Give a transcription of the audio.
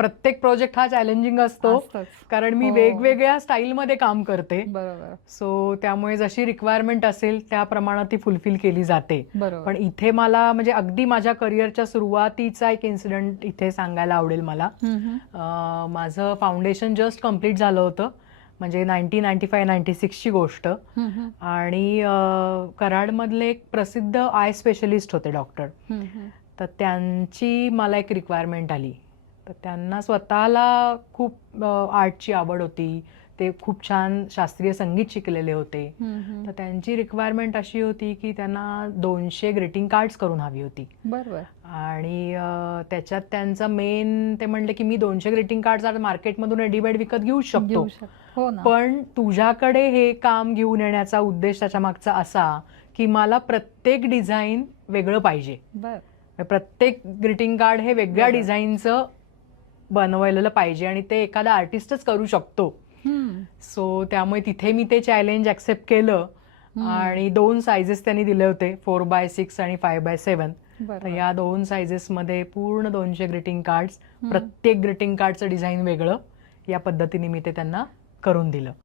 प्रत्येक प्रोजेक्ट हा चॅलेंजिंग असतो, कारण मी वेगवेगळ्या स्टाईलमध्ये काम करते. बरोबर. सो त्यामुळे जशी रिक्वायरमेंट असेल त्याप्रमाणे ती फुलफिल केली जाते. बरोबर. पण इथे मला म्हणजे अगदी माझ्या करिअरच्या सुरुवातीचा एक इन्सिडेंट इथे सांगायला आवडेल मला. माझं फाउंडेशन जस्ट कम्प्लीट झालं होतं, म्हणजे 1995-96ची गोष्ट. आणि कराडमधले एक प्रसिद्ध आय स्पेशलिस्ट होते डॉक्टर. तर त्यांची मला एक रिक्वायरमेंट आली. तर त्यांना स्वतःला खूप आर्टची आवड होती, ते खूप छान शास्त्रीय संगीत शिकलेले होते. तर त्यांची रिक्वायरमेंट अशी होती की त्यांना 200 ग्रीटिंग कार्ड्स करून हवी होती. बरोबर. आणि त्याच्यात त्यांचा मेन ते म्हणले की मी 200 ग्रीटिंग कार्ड्स आता मार्केटमधून रेडीमेड विकत घेऊ शकतो, पण तुझ्याकडे हे काम घेऊन येण्याचा उद्देश त्याच्या मागचा असा की मला प्रत्येक डिझाईन वेगळं पाहिजे. प्रत्येक ग्रीटिंग कार्ड हे वेगळ्या डिझाईनचं बनवलेलं पाहिजे आणि ते एखादा आर्टिस्टच करू शकतो. सो त्यामुळे तिथे मी ते चॅलेंज ऍक्सेप्ट केलं आणि 2 साइजेस त्यांनी दिले होते, 4x6 आणि 5x7. तर या 2 साइजेसमध्ये पूर्ण 200 ग्रीटिंग कार्ड्स, प्रत्येक ग्रीटिंग कार्डचं डिझाईन वेगळं, या पद्धतीने मी ते त्यांना करून दिलं.